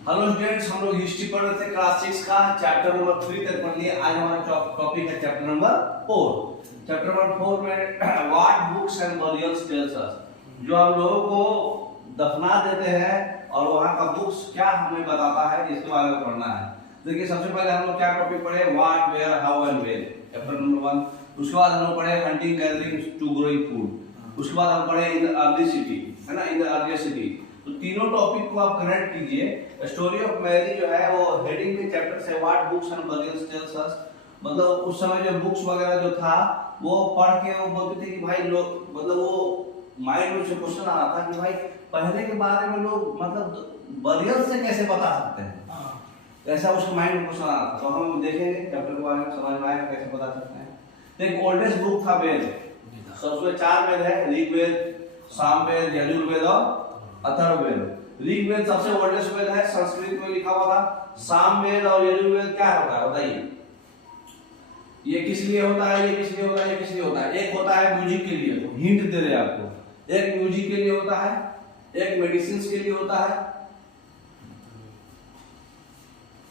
Hello students, हम लोग history पढ़ रहे थे क्लास 6 का चैप्टर नंबर 3 तक पढ़ लिए। आज हमारा टॉपिक है चैप्टर नंबर 4। चैप्टर नंबर 4 में what books and burials tells us, जो हम लोगों को दफना देते हैं और वहां का बुक्स क्या हमें बताता है, इसके बारे में पढ़ना है। देखिए, सबसे पहले हम लोग क्या टॉपिक पढ़े, what, where, how and when, chapter number 1। उसके बाद हम लोग पढ़े hunting gathering to growing food. उसके बाद हम पढ़े इन द अर्ली सिटी, है ना, इन द अर्ली सिटी। तो तीनों टॉपिक को आप कनेक्ट कीजिए। स्टोरी ऑफ मैरी जो है वो हेडिंग के चैप्टर से what books and burials tells us, मतलब उस समय जो बुक्स वगैरह जो था वो पढ़ के वो बोलते थे कि भाई लोग, मतलब वो माइंड में से क्वेश्चन आ रहा था कि भाई पहले के बारे में लोग मतलब बरियल से कैसे बता सकते हैं, ऐसा उसके माइंड में क्वेश्चन आ रहा था। तो हम देखेंगे चैप्टर के बारे में, समझ में आएगा कैसे बता सकते हैं। तो एक ओल्डेस्ट बुक था वेद, सबसे 4 वेद है, ऋग्वेद, सामवेद, यजुर्वेद और अथर्ववेद। ऋग्वेद सबसे ओल्डेस्ट वेद है, संस्कृत में लिखा हुआ था। सामवेद और यजुर्वेद क्या होता है बताइए, ये किस लिए होता है, ये किस लिए होता है, ये किस लिए होता है। एक होता है म्यूजिक के लिए, तो हिंट दे रहे हैं आपको, एक म्यूजिक के लिए होता है, एक मेडिसिन के लिए होता है।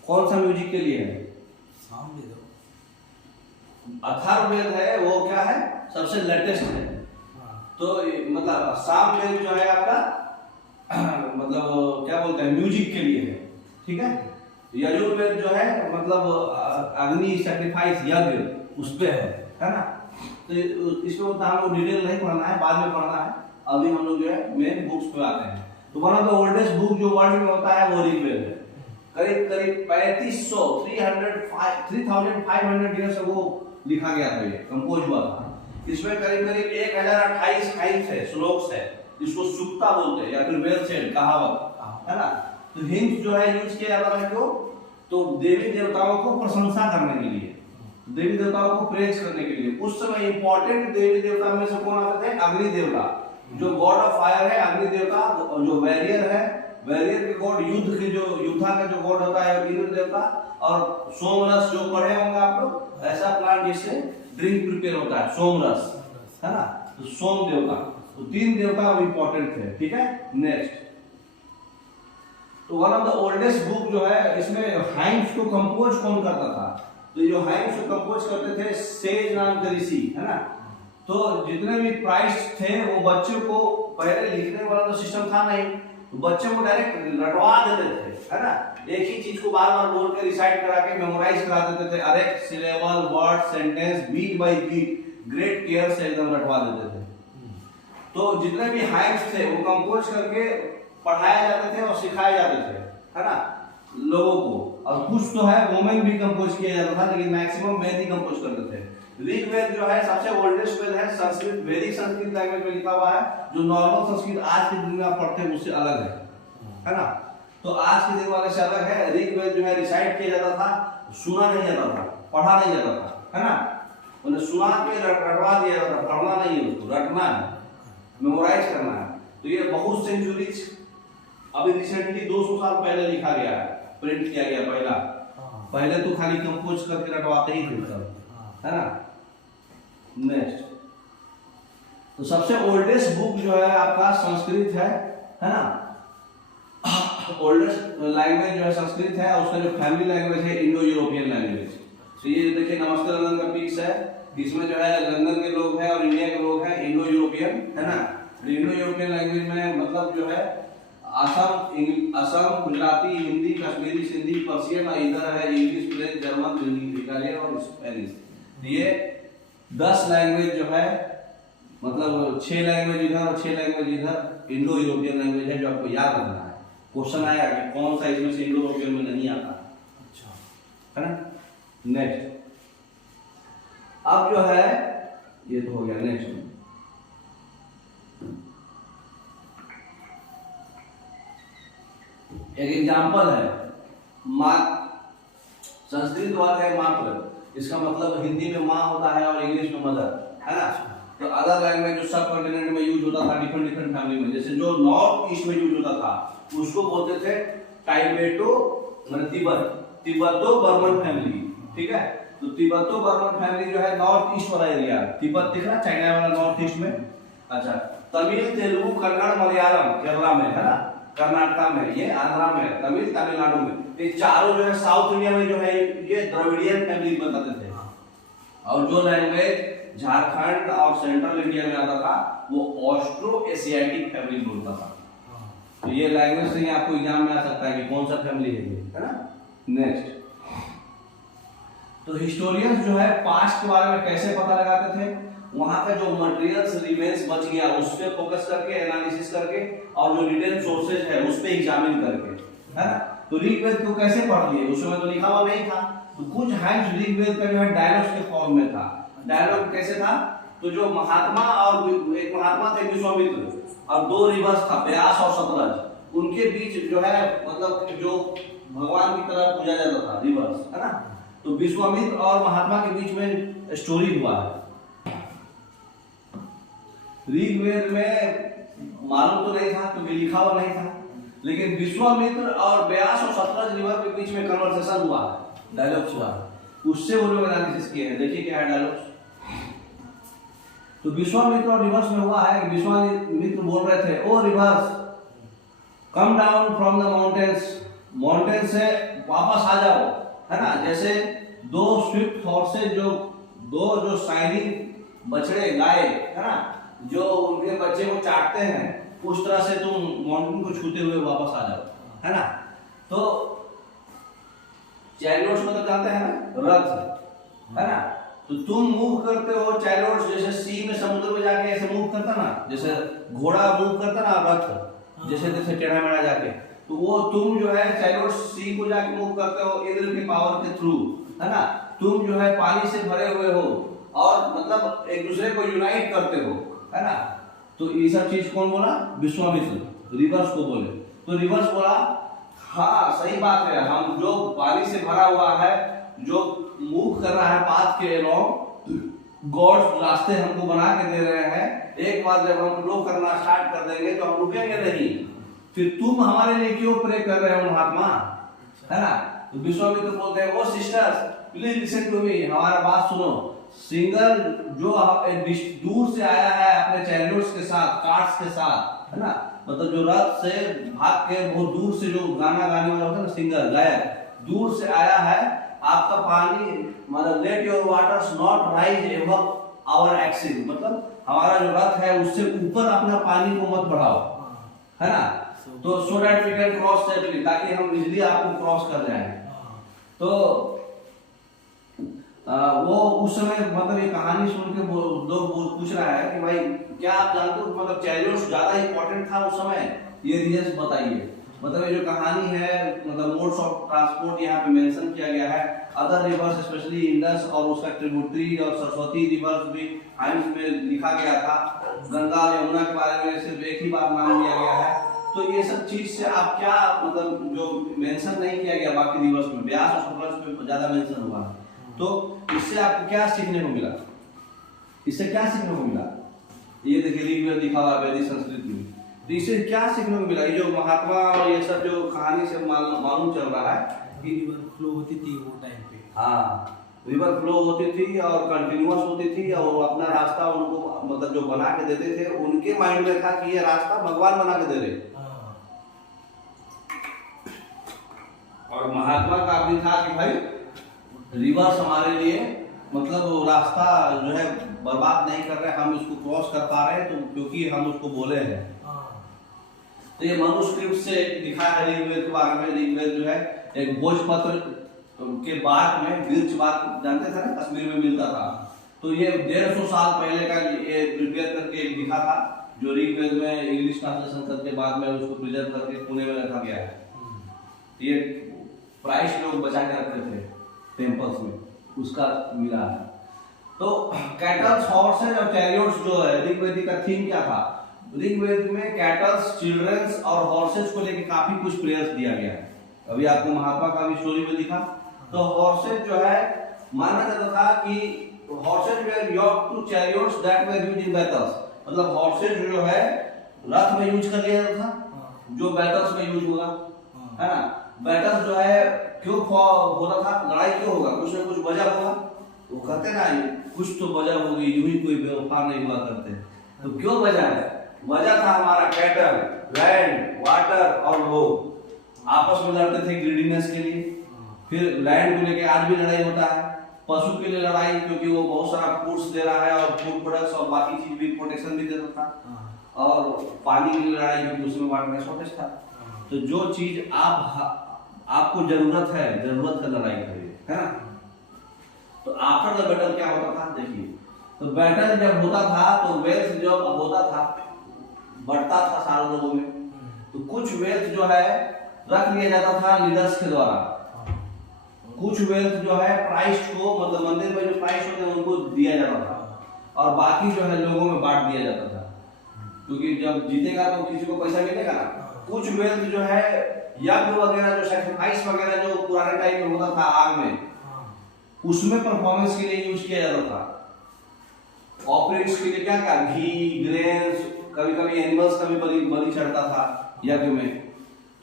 कौन सा म्यूजिक के लिए है? सामवेद। अथर्ववेद है, वो क्या है, सबसे लेटेस्ट है। तो मतलब सामवेद जो है आपका मतलब क्या बोलते हैं, म्यूजिक के लिए है, ठीक है। यजुर्वेद जो है मतलब अग्नि सैक्रिफाइस यज्ञ उस पे है ना। तो इसमें उतना हम लोग डिटेल नहीं पढ़ना है, बाद में पढ़ना है। अभी हम लोग जो है मेन बुक्स पे आते हैं। तो one of the oldest book जो वर्ल्ड में होता है वो ऋग्वेद है। करीब करीब 3500 ईयर से वो लिखा गया था, ये कंपोज हुआ था। इसमें करीब करीब 1028 लाइन्स है, श्लोक है, इसको सुक्ता बोलते हैं या फिर वेल सेड, कहावत, है ना। तो हिंट जो है यूज किया जाता है क्यों, तो देवी देवताओं को प्रशंसा करने के लिए, देवी देवताओं को प्रेज करने के लिए। उस समय इंपॉर्टेंट देवी देवता में से कौन आते थे, अग्नि देवता, जो गॉड ऑफ फायर है अग्नि देवता, जो वैरियर है, वैरियर के गॉड, युद्ध के जो युद्धा का जो गॉड होता है इंद्र देवता, और सोमरस जो पढ़े होंगे आप लोग, ऐसा प्लांट जिससे ड्रिंक प्रिपेयर होता है, सोमरस, है ना। तो सोम देवता, तो 3 देवता इंपॉर्टेंट थे, ठीक है। नेक्स्ट, तो one of the oldest book जो है, इसमें हाइम्स को कंपोज कौन करता था, तो जो हाइम्स को कंपोज करते थे सेज नाम के ऋषि, है ना। तो जितने भी प्राइस थे वो बच्चों को, पहले लिखने वाला तो सिस्टम था नहीं, तो बच्चों को डायरेक्ट रटवा देते थे, है ना। एक ही चीज को बार बार बोल के रिसाइट करा के मेमोराइज करा देते थे, अरेक्ट syllable word sentence beat by beat great care से एकदम रटवा देते थे। तो जितने भी हाइम्स थे वो कंपोज करके पढ़ाए जाते थे और सिखाए जाते थे, है ना, लोगों को। और कुछ तो है वुमेन भी कंपोज किया जाता था, लेकिन मैक्सिमम मेन ही कंपोज करते थे। ऋग्वेद जो है सबसे ओल्डेस्ट वेद है, संस्कृत, वैदिक संस्कृत लैंग्वेज में लिखा हुआ है, जो नॉर्मल संस्कृत आज के दिन में आप पढ़ते हैं उससे अलग है ना। तो आज के दिन वाले से अलग है। ऋग्वेद जो है रिसाइट किया जाता था, सुना नहीं जाता था, पढ़ा नहीं जाता था, है ना। उन्हें सुना के रटवा दिया जाता था, पढ़ना नहीं है, उसको रटना है, मेमोराइज करना है। तो ये बहुत सेंचुरीज, अभी रिसेंटली 200 साल पहले लिखा गया है, प्रिंट किया गया। पहले तो खाली कंपोज करके रटवाते ही थे सब, है ना। नेक्स्ट, तो सबसे ओल्डेस्ट बुक जो है आपका संस्कृत है ना। ओल्डेस्ट लैंग्वेज जो है संस्कृत है, और उसका जो फैमिली लैंग्वेज है इंडो यूरोपियन लैंग्वेज। तो ये देखिए नमस्ते लंदन का पिक्स है, इसमें जो है लंदन के लोग हैं और इंडिया के लोग हैं, इंडो यूरोपियन, है ना। इंडो यूरोपियन लैंग्वेज में मतलब जो है असम, गुजराती, हिंदी, कश्मीरी, सिंधी, पर्शियन, और इधर है इंग्लिश, फ्रेंच, जर्मन, इटालियन और स्पेनिश। ये 10 लैंग्वेज जो है, मतलब 6 लैंग्वेज इधर और 6 लैंग्वेज इधर इंडो यूरोपियन लैंग्वेज है, जो आपको याद रखना है। क्वेश्चन आया कि कौन सा इसमें से इंडो यूरोपियन में नहीं आता, अच्छा, है ना। नेक्स्ट, अब जो है ये तो हो गया। नेक्स्ट, एक एग्जाम्पल है, संस्कृत वर्ड है मात्र, इसका मतलब हिंदी में माँ होता है और इंग्लिश में मदर, है ना। तो अदर लैंग्वेज जो सब कॉन्टिनेंट में यूज होता था डिफरेंट डिफरेंट फैमिली में, जैसे जो नॉर्थ ईस्ट में यूज होता था उसको बोलते थे टाइबेटो, मतलब तिब्बतो बर्मन फैमिली, ठीक है। तो तिब्बतो बर्मन फैमिली जो है नॉर्थ ईस्ट वाला एरिया, तिब्बत दिख रहा, चाइना वाला नॉर्थ ईस्ट में। अच्छा, तमिल, तेलुगु, कन्नड़, मलयालम केरला में, है ना। कर्नाटका में, ये आंध्रा में, तमिलनाडु में, ये चारों जो है साउथ इंडिया में जो है ये द्रविडियन फैमिली बताते थे। और जो लैंग्वेज झारखंड और सेंट्रल इंडिया में आता था वो ऑस्ट्रो एशियाटिक फैमिली बोलता था। तो ये लैंग्वेज से ही आपको एग्जाम में आ सकता है कि कौन सा फैमिली है ये, है ना। नेक्स्ट, तो हिस्टोरियंस जो है पास्ट के बारे में कैसे पता लगाते थे, वहां का जो मटेरियल्स रिमेन्स बच गया उस पे फोकस करके, एनालिसिस करके, और जो रिटेन सोर्सेज है उस पे एग्जामिन करके, है ना। तो ऋग्वेद को कैसे पढ़ लिए, उस समय तो लिखा हुआ नहीं था, तो कुछ हैंड्स ऋग्वेद का जो है डायलॉग्स के फॉर्म में था। डायलॉग कैसे था, तो जो महात्मा और एक महात्मा थे विश्वामित्र और दो रिवर्स था व्यास और सतलज, उनके बीच जो है मतलब जो भगवान की तरह पूजा जाता था रिवर्स, है ना। तो विश्वामित्र और महात्मा के बीच में स्टोरी हुआ है। ऋग्वेद में मालूम तो नहीं था क्योंकि लिखा हुआ नहीं था, लेकिन विश्वामित्र और व्यास और सतलज रिवर के बीच में कन्वर्सेशन हुआ है, डायलॉग्स हुआ है, उससे वो लोग एनालिसिस किए हैं। देखिए क्या है डायलॉग्स। तो विश्वामित्र और रिवर्स में हुआ है कि विश्वामित्र बोल रहे थे, O rivers come down from the mountains, mountain से वापस आ जाओ, है ना। जैसे दो स्विफ्ट हॉर्सेज जो शाइनिंग बछड़े गाय, है ना, जो उनके बच्चे को चाटते हैं, उस तरह से तुम माउंटेन को छूते हुए वापस आ जाओ, है ना। तो चैरियट्स मतलब जानते हैं ना, रथ, है ना। तो तुम मूव करते हो चैरियट्स, जैसे सी में समुद्र में जाके ऐसे मूव करता ना, जैसे घोड़ा मूव करता ना, रथ जैसे जैसे टेढ़ा मेढ़ा जाके, तो वो तुम जो है चैरियट्स सी को जाके मूव करते हो इंद्र की पावर के थ्रू, है ना। तुम जो है पानी से भरे हुए हो और मतलब एक दूसरे को यूनाइट करते हो, है ना। तो ये सब चीज कौन बोला, विश्वामित्र रिवर्स को बोले। तो रिवर्स बोला हाँ सही बात है, हम जो पानी से भरा हुआ है, जो मूव कर रहा है पाथ के अलोंग, गॉड रास्ते हमको बना के दे रहे हैं, एक बार जब हम फ्लो करना स्टार्ट कर देंगे तो हम रुकेंगे नहीं, फिर तुम हमारे लिए क्यों प्रे कर रहे हो महात्मा, है ना। तो विश्वामित्र बोलते हैं, वो sisters please listen to me, हमारा बात सुनो। सिंगर जो दूर से आया है अपने चैरियट्स के साथ, कार्ट्स के साथ, है ना, मतलब जो रथ से भाग के बहुत दूर से जो गाना गाने वाला होता है ना, सिंगर गायक दूर से आया है, आपका पानी मतलब let your waters not rise above our axis, मतलब हमारा जो रथ है उससे ऊपर अपना पानी को मत बढ़ाओ, है ना। तो so that we can cross safely, ताकि हम इजीली आपको क्रॉस कर जाएं। तो वो उस समय मतलब ये कहानी सुन के लोग पूछ रहा है कि भाई क्या आप जानते हो मतलब चैरियट्स ज्यादा इंपॉर्टेंट था उस समय, ये रीजंस बताइए। मतलब ये जो कहानी है मतलब मोड्स ऑफ ट्रांसपोर्ट यहाँ पे मेंशन किया गया है। अदर रिवर्स स्पेशली इंडस और उसका ट्रिब्यूटरी और सरस्वती रिवर्स भी हाइम्स में लिखा गया था। गंगा और यमुना के बारे में सिर्फ एक ही बार नाम लिया गया है। तो ये सब चीज से आप क्या मतलब जो मेंशन नहीं किया गया बाकी रिवर्स में, व्यास और सतलज में ज्यादा मेंशन हुआ है। तो इससे आपको क्या सीखने को मिला, इससे क्या सीखने को मिला, ये देखिए ऋग्वेद लिखा हुआ है वैदिक संस्कृत में, तो इससे क्या सीखने को मिला। ये जो महात्मा और ये सब जो कहानी से मालूम चल रहा है कि रिवर फ्लो होती थी वो टाइम पे, हाँ रिवर फ्लो होती थी और कंटिन्यूअस होती थी, और अपना रास्ता उनको मतलब जो बना के देते थे, उनके माइंड में था कि ये रास्ता भगवान बना के दे रहे, और महात्मा का भी था कि भाई रिवर्स हमारे लिए मतलब वो रास्ता जो है बर्बाद नहीं कर रहे, हम इसको क्रॉस कर पा रहे हैं तो क्योंकि हम उसको बोले हैं। तो ये मनुस्क्रिप्ट से लिखा है ऋग्वेद के बारे में। ऋग्वेद जो है एक भोजपत्र के बाग में, वृक्ष बाग जानते थे ना, कश्मीर में मिलता था। तो ये 150 साल पहले का ये प्रिपेयर करके लिखा था, जो ऋग्वेद में इंग्लिश ट्रांसलेशन करके बाद में उसको प्रिजर्व करके पुणे में रखा गया है। ये प्राइस लोग बचा के रखते थे टेम्पल्स में, उसका मिला है। तो कैटल्स, हॉर्सेज और चैरियट्स जो है ऋग्वेद का थीम क्या था, ऋग्वेद में कैटल्स, चिल्ड्रंस और हॉर्सेज को लेकर काफी कुछ प्रेयर्स दिया गया है। अभी आपको महात्मा का भी स्टोरी में दिखा। तो हॉर्सेज जो है माना जाता था कि horses were used to chariots that were used in battles, मतलब हॉर्सेज जो है रथ में यूज कर लिया जाता था जो बैटल्स में यूज होगा, है ना। बैटल्स जो है क्यों होता था, लड़ाई क्यों होगा, कुछ ना कुछ वजह होगा। वो कहते ना कुछ तो वजह होगी, यूं ही कोई बेवफा नहीं हुआ करते। तो क्यों वजह है, वजह था हमारा कैटल, लैंड, वाटर और लोग आपस में लड़ते थे ग्रीडीनेस के लिए। फिर लैंड को लेके आज भी लड़ाई होता है, पशु के लिए लड़ाई, क्योंकि वो बहुत सारा फूड्स दे रहा है और फूड प्रोडक्ट्स और बाकी चीज भी प्रोटेक्शन भी देता था। और पानी की लड़ाई, क्योंकि उसमें वाटर का शॉर्टेज था। तो जो चीज आपको जरूरत है, जरूरत का लड़ाई करिए, है ना। तो आफ्टर द बैटल क्या होता था देखिए, तो बैटल जब होता था तो वेल्थ जो होता था बढ़ता था सारे लोगों में। तो कुछ वेल्थ जो है रख लिया जाता था लीडर्स के द्वारा, कुछ वेल्थ जो है प्राइस को, मतलब मंदिर में जो प्राइस होते हैं उनको दिया जाता था, और बाकी जो है लोगों में बांट दिया जाता था, क्योंकि जब जीतेगा तो किसी को पैसा मिलेगा ना। कुछ वेल्थ जो है यज्ञ वगैरह, जो सैक्रिफाइस वगैरह जो पुराने टाइम में होता था आग में, उसमें परफॉर्मेंस के लिए यूज किया जाता था। ऑफरिंग्स के लिए क्या क्या, घी, ग्रेन्स, कभी कभी एनिमल्स का भी बलि चढ़ता था यज्ञ में।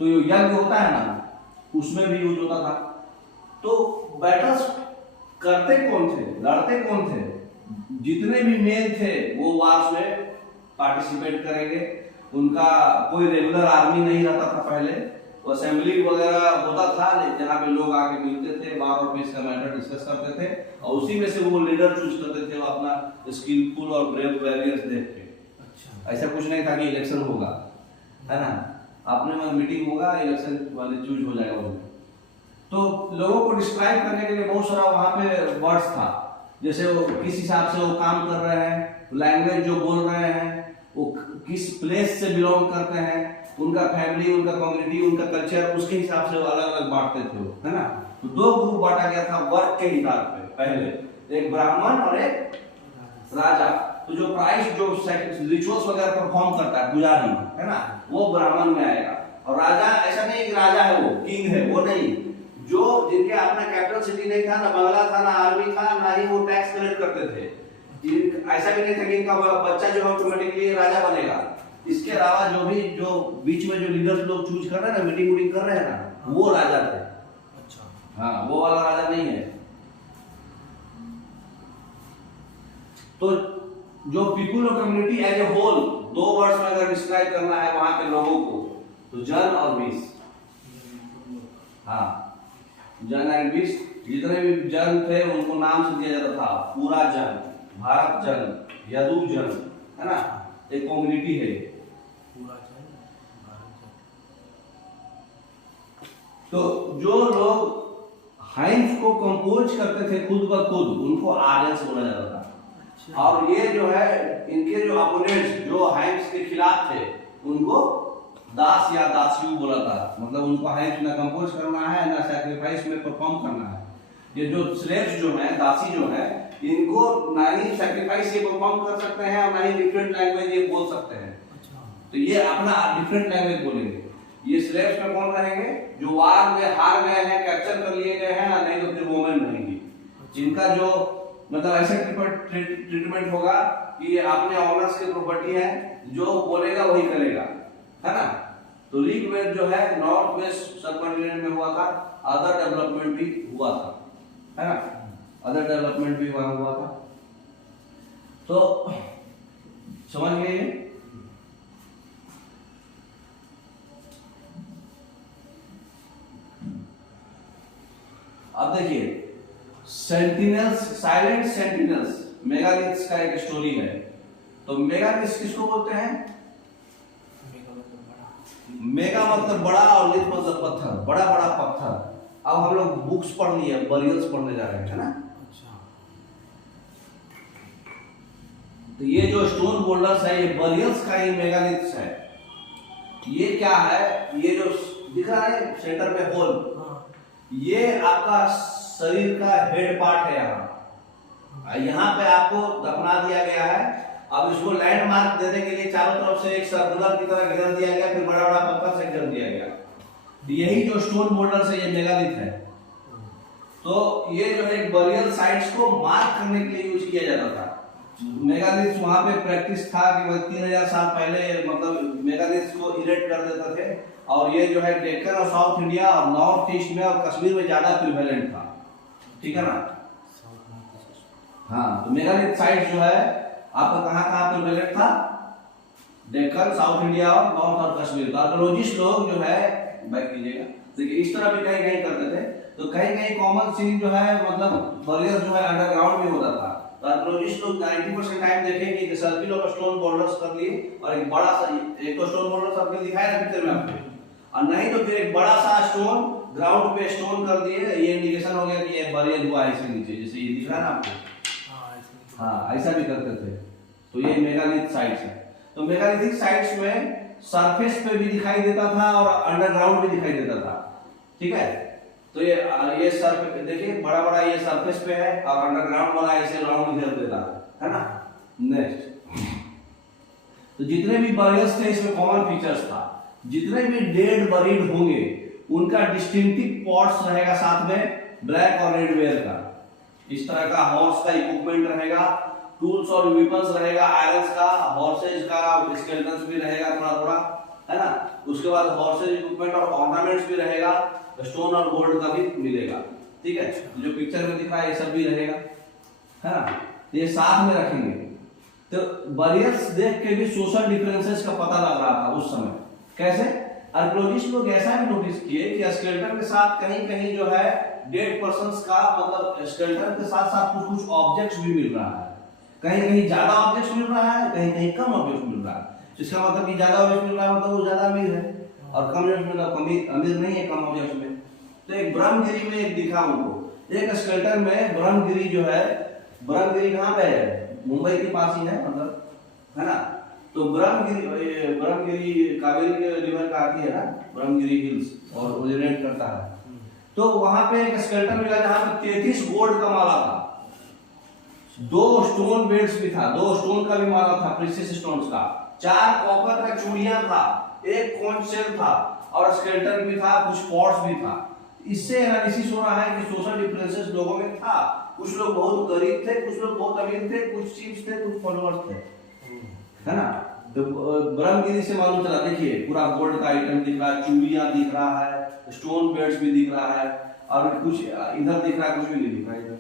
तो ये यज्ञ होता है ना, उसमें भी यूज होता था। तो बैटल्स करते कौन थे, लड़ते कौन थे, जितने भी मेन थे वो वार्स में पार्टिसिपेट करेंगे। उनका कोई रेगुलर आर्मी नहीं रहता था पहले, वो असेंबली वगैरह होता था जहाँ पे लोग आके मिलते थे, वार और पीस का मैटर डिस्कस करते थे, और उसी में से वो लीडर चूज करते थे, वो अपना स्किलफुल और ब्रेव वॉरियर्स देख के। अच्छा। ऐसा कुछ नहीं था कि इलेक्शन होगा, है ना, अपने में मीटिंग होगा, इलेक्शन वाले चूज हो जाएगा वो। तो लोगों को डिस्क्राइब करने के लिए बहुत सारा वहाँ पे वर्ड्स था, जैसे वो किस हिसाब से वो काम कर रहे हैं, लैंग्वेज जो बोल रहे हैं, वो किस प्लेस से बिलोंग करते हैं, उनका फैमिली, उनका कम्युनिटी, उनका कल्चर, उसके हिसाब से वो अलग अलग बांटते थे वो, है ना। तो दो ग्रुप बांटा गया था वर्क के हिसाब पे, पहले एक ब्राह्मण और एक राजा। तो जो प्राइस, जो रिचुअल्स वगैरह परफॉर्म करता है, पुजारी, है ना, वो ब्राह्मण में आएगा। और राजा ऐसा नहीं कि राजा है वो किंग है, वो नहीं, जो जिनके अपना कैपिटल सिटी नहीं था, ना बंगला था, ना आर्मी था, ना ही वो टैक्स कलेक्ट करते थे, ऐसा भी नहीं था कि इनका बच्चा जो है ऑटोमेटिकली राजा बनेगा। इसके अलावा जो बीच में जो लीडर्स लोग चूज कर रहे हैं ना, मीटिंग कर रहे हैं ना, वो राजा थे। अच्छा, हाँ, वो वाला राजा नहीं है। तो जो पीपुल और कम्युनिटी एज ए होल, दो वर्ड्स में अगर डिस्क्राइब करना है वहां के लोगों को, तो जन और बीस। हाँ, जन एंड बीस, जितने भी जन थे उनको नाम से दिया जाता था, पूरा जन, भारत जन, यदु जन, है ना, एक कम्युनिटी है पूरा जन, भारत जन। तो जो लोग हाइम्स को कंपोज करते थे खुद ब खुद, उनको आर्यंस बोला जाता था। अच्छा। और ये जो है इनके जो अपोनेंट्स जो हाइम्स के खिलाफ थे, उनको दास या दासियों बोला था, मतलब उनको हाइम्स ना कंपोज करना है, ना सैक्रिफाइस में परफॉर्म करना है। ये जो स्लेव्स जो हैं, दासी जो है, इनको ना ही सैक्रिफाइस ये परफॉर्म कर सकते हैं और ना ही डिफरेंट लैंग्वेज ये बोल सकते हैं। अच्छा। तो ये अपना डिफरेंट लैंग्वेज बोलेंगे। ये स्लेव्स में कौन रहेंगे, जो वार में हार गए हैं, कैप्चर कर लिए गए हैं, नहीं तो फिर वोमेन रहेंगी, जिनका जो मतलब ऐसा ट्रीटमेंट होगा कि ये अपने ऑनर्स की प्रॉपर्टी है, जो बोलेगा वही करेगा, है ना। तो ऋग्वेद जो है नॉर्थ वेस्ट सबकॉन्टिनेंट में हुआ था, अदर डेवलपमेंट भी हुआ था, है ना, अदर डेवलपमेंट भी वहां हुआ था। तो समझ गए। अब देखिए, सेंटिनल्स, साइलेंट सेंटिनल्स, मेगालिथ्स का एक स्टोरी है। तो मेगालिथ्स किसको बोलते हैं? मेगा मतलब बड़ा और लिथ मतलब पत्थर, बड़ा बड़ा पत्थर। अब हम लोग बुक्स पढ़ लिए, बरियल्स पढ़ने जा रहे हैं, है ना। अच्छा। तो ये जो स्टोन बोल्डर्स है, ये बरियल्स का ही मेगालिथ्स है। ये क्या है, ये जो दिख रहा है सेंटर में होल, ये आपका शरीर का हेड पार्ट है। यहाँ पे आपको दफना दिया गया है। अब इसको लैंडमार्क देने के लिए चारों तरफ से एक सर्कुलर की तरह घेर दिया गया, फिर बड़ा बड़ा पत्थर से घेर दिया गया। यही जो स्टोन बोल्डर से ये मेगालिथ है। तो ये जो है बरियल साइट्स को मार्क करने के लिए यूज किया जाता था। मेगालिथ वहां पे प्रैक्टिस था कि 3000 साल पहले मतलब मेगालिथ को इरेक्ट कर देते थे। और ये जो है डेक्कन और साउथ इंडिया और नॉर्थ ईस्ट में और कश्मीर में ज्यादा प्रिवेलेंट था, ठीक है ना। हाँ, तो मेगालिथ साइट जो है आपका कहाँ प्रिवेलेंट था? डेक्कन, साउथ इंडिया और नॉर्थ और कश्मीर। तो आर्कियोलॉजिस्ट लोग जो है, बैक कीजिएगा, देखिए इस तरह भी कहीं कहीं करते थे। तो कहीं कहीं कॉमन सीन जो है मतलब बरियर जो है अंडरग्राउंड में होता था। तो आर्कियोलॉजिस्ट लोग 90% टाइम देखें कि सर्किल ऑफ स्टोन बोल्डर्स कर लिए और एक बड़ा सा, एक तो स्टोन बोल्डर सर्किल दिखाया ना पिक्चर में आपको, और नहीं तो फिर एक बड़ा सा स्टोन ग्राउंड पे स्टोन कर दिए। ये इंडिकेशन हो गया कि ये बरियर हुआ है इसके नीचे, जैसे ये दिख रहा है ना आपको। हाँ, ऐसा भी करते थे। तो ये मेगालिथ साइट्स है। तो मेगालिथिक साइट्स में सरफेस पे भी दिखाई देता था और अंडरग्राउंड भी दिखाई देता था, ठीक है। तो ये सरफेस देखिए, बड़ा बड़ा ये सरफेस पे है और अंडरग्राउंड वाला ऐसे राउंड घेर देता है ना। नेक्स्ट, तो जितने भी बरियर्स थे इसमें कॉमन फीचर्स था, जितने भी डेड बरीड होंगे उनका डिस्टिंक्टिव पॉट्स रहेगा, साथ में ब्लैक और रेड वेयर का, इस तरह का हॉर्स का इक्विपमेंट रहेगा, टूल्स और वेपन्स रहेगा, आयरन्स का, हॉर्सेज का स्केलेटन्स भी रहेगा थोड़ा थोड़ा, है ना। उसके बाद हॉर्सेज इक्विपमेंट और ऑर्नामेंट्स भी रहेगा, स्टोन और गोल्ड का भी मिलेगा, ठीक है। जो पिक्चर में दिख रहा है ये सब भी रहेगा, है ना। ये साथ में रखेंगे। तो बरियर्स देख के भी सोशल डिफरेंसेस का पता लग रहा था उस समय। कैसे? आर्कियोलॉजिस्ट लोग ऐसा भी नोटिस किए कि स्केलेटन के साथ कहीं कहीं जो है डेड पर्संस का मतलब स्केलेटन के साथ साथ कुछ कुछ ऑब्जेक्ट्स भी मिल रहा है। कहीं कहीं ज्यादा ऑब्जेक्ट्स मिल रहा है, कहीं कहीं कम ऑब्जेक्ट्स मिल रहा है। इसका मतलब कि ज्यादा ऑब्जेक्ट मिल रहा है मतलब वो ज्यादा अमीर है, और कम ऑब्जेक्ट मिल रहा है अमीर नहीं है, कम ऑब्जेक्ट में। तो एक ब्रह्मगिरी में एक दिखा उनको, एक स्केलेटन में ब्रह्मगिरी जो है, ब्रह्मगिरी कहाँ पे है? मुंबई के पास ही है मतलब, है ना। तो ब्रह्मगिरी कावेरी के रिवर का आती है ना, ब्रह्मगिरी हिल्स, और ओरिजिनेट करता है। तो वहां पे एक स्केलेटन मिला जहां पे 33 गोल्ड का माला था, 2 स्टोन बेड्स भी था, 2 स्टोन का भी माला था, प्रीशियस स्टोन्स का, 4 कॉपर का चूड़ियां था, 1 कॉन्च शेल था, और स्केलेटन भी था, कुछ पॉट्स भी था। इससे एनालिसिस हो रहा है कि सोशल डिफरेंसेस लोगों में था। कुछ लोग बहुत गरीब थे, कुछ लोग बहुत अमीर थे, कुछ चीफ्स थे, कुछ फॉलोअर्स थे, है ना। तो ब्रह्मगिरी से मालूम चला, देखिए पूरा गोल्ड का आइटम दिख रहा है, चूड़ियां दिख रहा है, स्टोन बेड्स भी दिख रहा है, और कुछ इधर दिख रहा है, कुछ भी नहीं दिख रहा है इधर,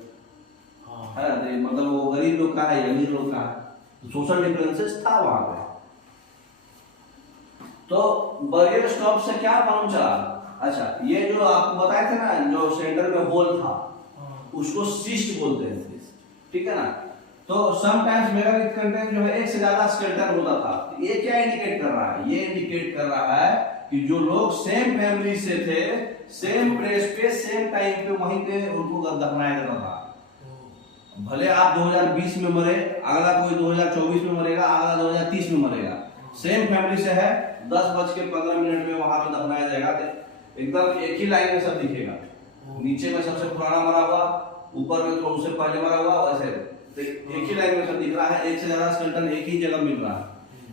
है ना। मतलब वो गरीब लोग का है, अमीर लोग का है, तो सोशल डिफरेंसेस था वहां पे। तो बरियर स्टॉप से क्या मालूम चला? अच्छा, ये जो आपको बताए थे ना, जो सेंटर में होल था उसको सिस्ट बोलते हैं, ठीक है ना। तो समटाइम्स मेगालिथ कंटेंट जो है एक से ज्यादा स्केलेटन होता था। ये क्या इंडिकेट कर रहा है? ये इंडिकेट कर रहा है कि जो लोग सेम फैमिली से थे, सेम प्लेस पे सेम टाइम पे वहीं पे उनको दफनाया जाता था। भले आप 2020 में मरे, अगला कोई 2024 में मरेगा, अगला 2030 में मरेगा, सेम फैमिली से है, 10:15 में वहां पे दफनाया जाएगा। एकदम एक ही लाइन में सब दिखेगा, नीचे में सबसे पुराना मरा हुआ, ऊपर में तो उससे पहले मरा हुआ, वैसे एक ही लाइन में सब दिख रहा है, एक से ज्यादा स्केलेटन एक ही जगह मिल रहा है।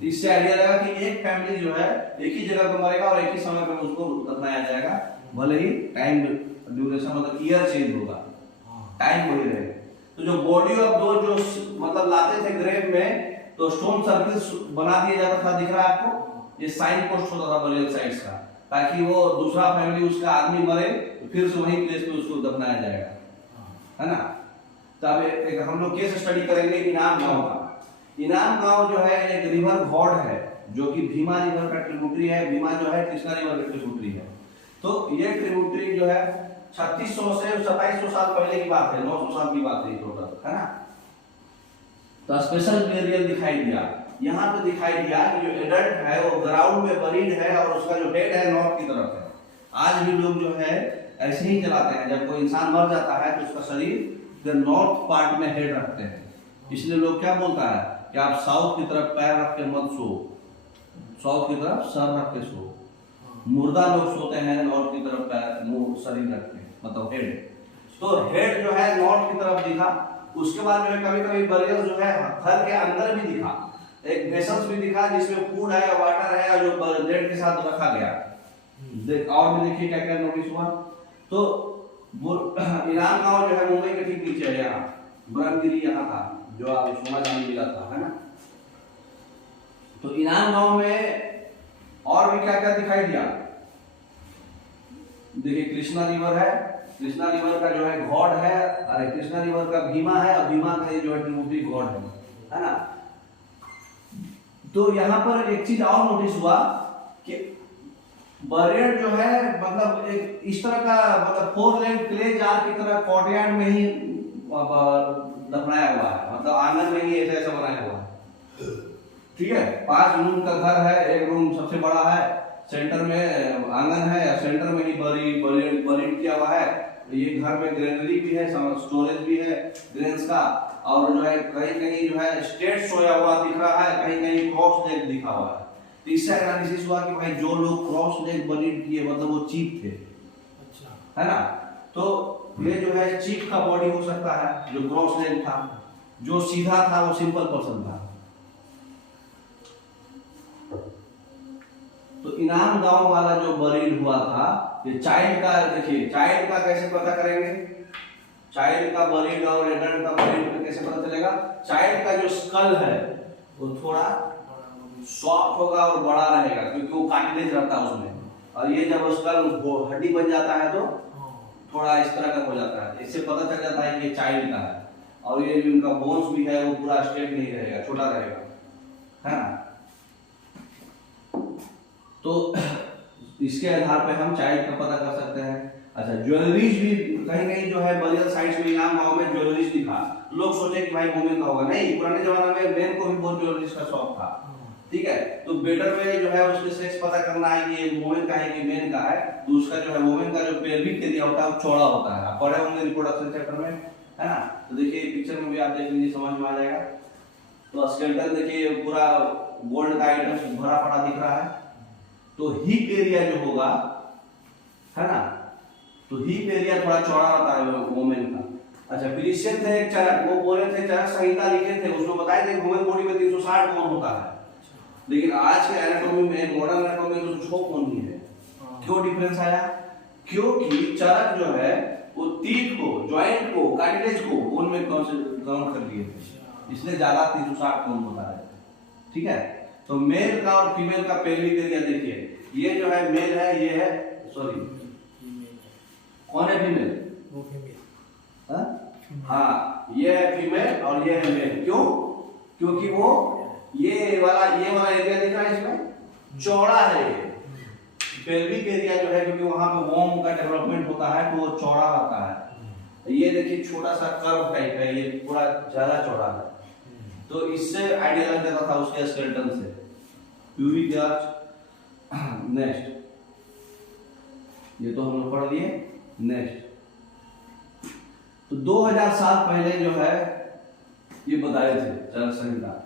इससे आइडिया लगा कि एक फैमिली जो है एक ही जगह पे मरेगा और एक ही समय पे उसको दफनाया जाएगा, भले ही टाइम ड्यूरेशन मतलब ईयर चेंज होगा, टाइम वही रहेगा। तो जो बॉडी ऑफ दो जो मतलब लाते थे ग्रेव में, तो स्टोन सर्किल बना दिया जाता था, दिख रहा है आपको, ये साइन पोस्ट होता था बरियल साइट्स का, ताकि वो दूसरा फैमिली उसका आदमी मरे तो फिर से वही प्लेस पे उसको दफनाया जाएगा, है ना। तब एक हम लोग केस स्टडी करेंगे इनाम गांव का। इनाम गांव जो है एक रिवर गॉड है, जो कि भीमा रिवर का ट्रिब्यूटरी है। भीमा जो है कृष्णा रिवर का ट्रिब्यूटरी है। तो ये ट्रिब्यूटरी जो है 3600 से 2700 साल पहले की बात है, 900 साल की बात है टोटल, है ना। तो स्पेशल बेरियल दिखाई दिया, यहाँ पे दिखाई दिया कि जो एडल्ट है वो ग्राउंड में बरीड है और उसका जो हेड है नॉर्थ की तरफ है। आज भी लोग जो है ऐसे ही चलाते हैं, जब कोई इंसान मर जाता है तो उसका शरीर नॉर्थ पार्ट में हेड रखते हैं। इसलिए लोग क्या बोलता है कि आप साउथ की तरफ पैर रख के मत सो, साउथ की तरफ सर रख के सो। मुर्दा लोग सोते हैं नॉर्थ की तरफ पैर मुंह शरीर रख के, मतलब हेड। तो हेड जो है नॉर्थ की तरफ दिखा। उसके बाद जो है कभी कभी बरियल जो है घर के अंदर भी दिखा, एक वेसल्स भी दिखा जिसमें फूड है, वाटर है, और जो डेड के साथ रखा गया। और भी देखिए क्या क्या नोटिस हुआ। तो इनाम गांव जो है मुंबई के ठीक नीचे है, यहाँ ब्रह्मगिरी यहाँ था जो आप सोना चांदी मिला था, है ना। तो इनाम गांव में और भी क्या क्या दिखाई दिया, देखिए कृष्णा रिवर है, कृष्णा रिवर का जो है गॉड है, अरे कृष्णा रिवर का भीमा है, और भीमा का जो है ट्रिब्यूटरी गॉड है ना। तो यहाँ पर एक चीज और नोटिस हुआ कि बरियड जो है मतलब एक इस तरह का मतलब 4 लेन क्ले जार की तरह कोर्टयार्ड में ही दफनाया हुआ है, मतलब आंगन में ही ऐसा ऐसा बनाया हुआ है। ठीक है, 5 रूम का घर है, एक रूम सबसे बड़ा है, सेंटर में आंगन है, सेंटर में ही बरियड किया हुआ है। ये घर में ग्रेनरी भी है, स्टोरेज भी है ग्रेन्स का, और जो है कहीं कहीं जो है स्टेट सोया हुआ दिख रहा है, कहीं कहीं क्रॉस लेग दिखा हुआ है। तो इससे एनालिसिस हुआ कि भाई जो लोग क्रॉस लेग बरीड किए मतलब वो चीफ थे। अच्छा, है ना, तो ये जो है चीफ का बॉडी हो सकता है जो क्रॉस लेग था, जो सीधा था वो सिंपल पर्सन था। तो इनाम गांव वाला जो बरीड हुआ था, ये चाइल्ड का, देखिए चाइल्ड का कैसे पता करेंगे, चाइल्ड का बरीड और एडल्ट का बरीड कैसे पता चलेगा। चाइल्ड का जो स्कल है वो थोड़ा सॉफ्ट होगा और बड़ा रहेगा क्योंकि वो कार्टिलेज रहता है उसमें, और ये जब स्कल हड्डी बन जाता है तो थोड़ा इस तरह का हो जाता है। इससे पता चल जाता है कि ये चाइल्ड का है, और ये जो इनका बोन्स भी है वो पूरा स्ट्रेट नहीं रहेगा, छोटा रहेगा, है ना। तो इसके आधार पे हम चाइल्ड का पता कर सकते हैं। अच्छा, ज्वेलरीज भी कहीं कहीं जो है बरियल साइट्स में इनाम गांव में ज्वेलरीज दिखा, लोग सोचे कि भाई वुमेन का होगा, नहीं, पुराने जमाने में मेन को भी बहुत ज्वेलरीज का शौक था। ठीक है, तो बेटर वे जो है उसके सेक्स पता करना है कि ये वुमेन का है कि मेन का है, तो उसका जो है वुमेन का जो पेल्विक एरिया होता है वो चौड़ा होता है। आप पढ़े होंगे रिप्रोडक्शन चैप्टर में, है ना। तो देखिए पिक्चर में भी आप देख लीजिए, समझ में आ जाएगा। तो स्केलेटन देखिए पूरा गोल्ड का आइटम भरा पड़ा दिख रहा है। तो हिप एरिया जो होगा, है ना, तो हिप एरिया थोड़ा चौड़ा रहता है वुमेन का। अच्छा, फिजिशियन थे एक चरक, वो बोले थे चरक संहिता लिखे थे, उसमें बताए थे वुमेन बॉडी में 360 बोन होता है, लेकिन आज के एनाटॉमी में, मॉडर्न एनाटॉमी में तो 6 बोन ही है। क्यों डिफरेंस आया? क्योंकि चरक जो है वो टीथ को, जॉइंट को, कार्टिलेज को बोन में काउंट कर लिए थे, इसलिए ज्यादा 360 बोन होता है। ठीक है, तो मेल का और फीमेल का पेल्विक एरिया देखिए, ये जो है मेल है, ये है, सॉरी कौन है फीमेल? वो फीमेल। हाँ, ये है फीमेल और ये है मेल। क्यों? क्योंकि वो ये वाला एरिया दिख रहा है, इसमें चौड़ा है ये पेल्विक एरिया जो है, क्योंकि वहां पे वॉर्म का डेवलपमेंट होता है तो वो चौड़ा होता है। ये देखिए छोटा सा कर्व टाइप है, ये पूरा ज्यादा चौड़ा है, तो इससे आइडिया लग जाता था उसके स्केलेटन से। प्यूबिक आर्च, नेक्स्ट, ये तो हम लोग पढ़ लिए। नेक्स्ट, तो 2000 साल पहले जो है ये बताए थे चरक संहिता।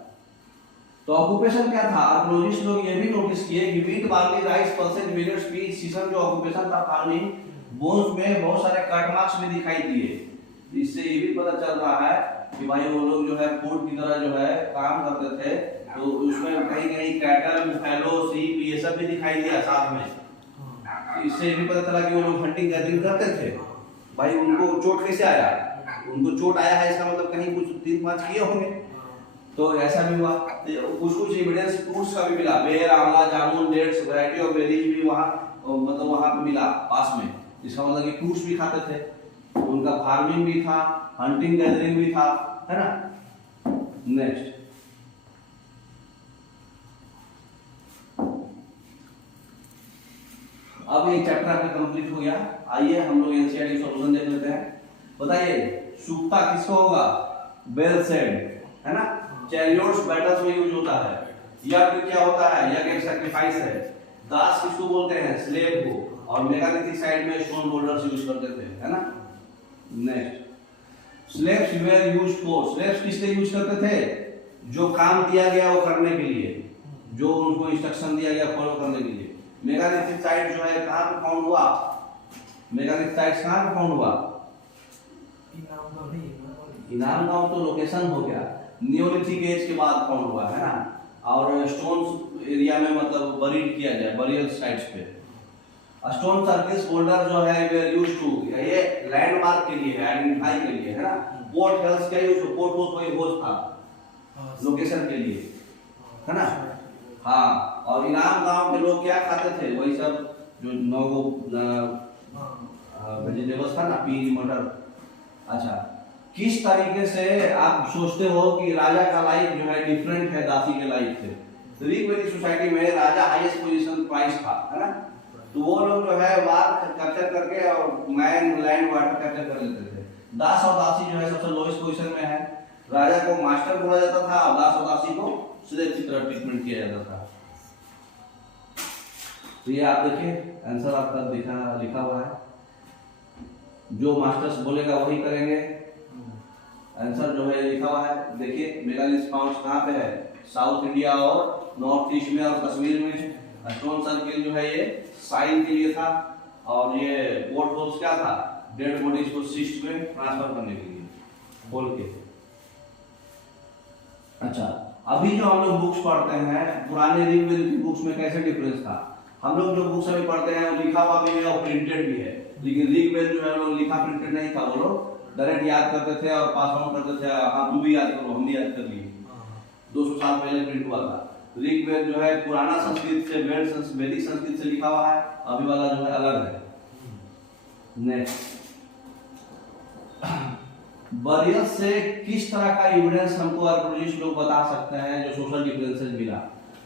तो ऑक्यूपेशन क्या था? आर्कियोलॉजिस्ट लोग ये भी नोटिस किए कि wheat, barley, rice, pulses, millets, peach, sesame जो ऑक्यूपेशन था फार्मिंग, बोन्स में बहुत सारे कट मार्क्स भी दिखाई दिए। इससे ये भी पता चल रहा है कि भाई वो लोग जो है फूड की तरह जो है काम करते थे, तो उसमें कहीं कहीं कैटल, बुफेलो, सीप ये सब भी दिखाई दिया साथ में। इससे भी पता चला कि वो लोग हंटिंग गैदरिंग करते थे। भाई उनको चोट कैसे आया? उनको चोट आया है इसका मतलब कहीं कुछ 3-5 किए होंगे, तो ऐसा भी हुआ। कुछ एविडेंस फ्रूट्स का भी मिला, बेर, आंवला, जामुन, डेट्स, वैरायटी ऑफ बेरीज भी वहाँ मतलब वहाँ पे मिला पास में। इसका मतलब कि फ्रूट्स भी खाते थे, उनका फार्मिंग भी था, हंटिंग गैदरिंग भी था, है ना। नेक्स्ट, अब ये चैप्टर आपका कंप्लीट हो गया। आइए हम लोग एनसीईआरटी सॉल्यूशन देख लेते हैं। बताइए सूक्ता किसको होगा? वेल सेड, है ना। चैरियट्स बैटल्स में यूज होता है। यज्ञ क्या होता है? यज्ञ एक सैक्रिफाइस है। दास किसको बोलते हैं? स्लेव को। और मेगालिथिक साइड में स्टोन बोल्डर्स यूज करते थे, है ना। Next, slaves where used for, slaves किस लिए यूज करते थे? जो काम दिया गया वो करने के लिए, जो उनको इंस्ट्रक्शन दिया गया फॉलो करने के लिए। मेगालिथिक साइट जो है कहां पे फाउंड हुआ? मेगालिथिक साइट कहां पे फाउंड हुआ? इनाम गांव तो लोकेशन हो गया, नियोलिथिक एज के बाद फाउंड हुआ, है ना। और स्टोन एरिया में मतलब बरीड किया गया, बरियल साइट्स पे। स्टोन सर्किल्स बोल्डर जो है वेर यूज्ड टू, ये लैंडमार्क के लिए, आइडेंटिफाई के लिए, है ना। पोर्ट हेल्स क्या यूज, पोर्ट होस्ट कोई होस्ट था लोकेशन के लिए, है ना। हाँ, और इनाम गांव के लोग क्या खाते थे? वही सब जो 9 वेजिटेबल्स था ना, पीज, मटर। अच्छा, किस तरीके से आप सोचते हो कि राजा का लाइफ जो है डिफरेंट है दासी के लाइफ से? ऋग वैदिक सोसाइटी में राजा हाईएस्ट पोजीशन प्राइस था, है ना। तो वो लोग जो है वार कैप्चर करके और मैन लैंड वाटर कैप्चर कर लेते थे। दास और दासी जो है सबसे लोएस्ट पोजीशन में है। राजा को मास्टर बोला जाता था और दास और दासी को स्लेव की तरह ट्रीटमेंट किया जाता था। तो ये आप देखिए आंसर आपका लिखा हुआ है, जो मास्टर्स बोलेगा वही करेंगे। आंसर जो है लिखा हुआ है, देखिए मेगालिथ पाउंड्स कहाँ पे है, साउथ इंडिया और नॉर्थ ईस्ट में और कश्मीर में। स्टोन सर्किल जो है ये साइन के लिए था, और ये पोर्ट होल्स क्या था, डेड बॉडीज को सिस्ट में ट्रांसफर करने के लिए खोल के। अच्छा, अभी जो हम लोग बुक्स पढ़ते हैं, पुराने ऋग्वेद की बुक्स में कैसे डिफरेंस था। हम लोग जो बुक्स अभी पढ़ते हैं वो लिखा हुआ भी है और प्रिंटेड भी है, लेकिन ऋग्वेद जो है वो लिखा प्रिंटेड नहीं था। वो लोग डायरेक्ट याद करते थे और पास ऑन करते थे। हाँ तू भी याद करो, हम भी याद कर लिए, 200 साल पहले प्रिंट हुआ था। ऋग्वेद जो है पुराना संस्कृत से, वैदिक संस्कृत से लिखा हुआ है, अभी वाला जो है अलग है। नेक्स्ट, बरियल से किस तरह का एविडेंस हमको आर्कियोलॉजिस्ट लोग बता सकते हैं जो सोशल डिफरेंसेस मिला।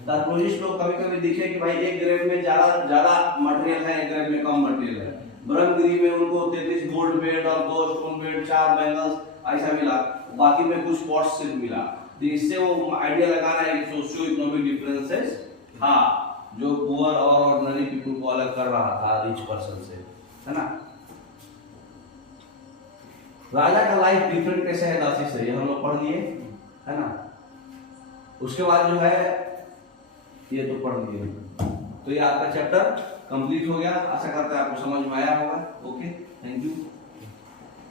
आर्कियोलॉजिस्ट लोग कभी कभी दिखे कि भाई एक ग्रेव में ज्यादा मटेरियल है, एक ग्रेव में कम मटेरियल है। ब्रह्मगिरी में उनको 33 गोल्ड बेड और 2 स्टोन बेड, 4 बैंगल्स ऐसा मिला, बाकी में कुछ पॉट्स सिर्फ मिला। तो इससे वो आइडिया लगा रहा है कि सोशियो इकोनॉमिक डिफरेंसेस था, जो पुअर और ऑर्डिनरी पीपल को अलग कर रहा था रिच पर्सन से, है ना। राजा का लाइफ डिफरेंट कैसे है दासी से, ये हम लोग पढ़ लिए, है ना। उसके बाद जो है ये तो पढ़ लिए, तो ये आपका चैप्टर कंप्लीट हो गया। आशा करता है आपको समझ में आया होगा। Okay, thank you.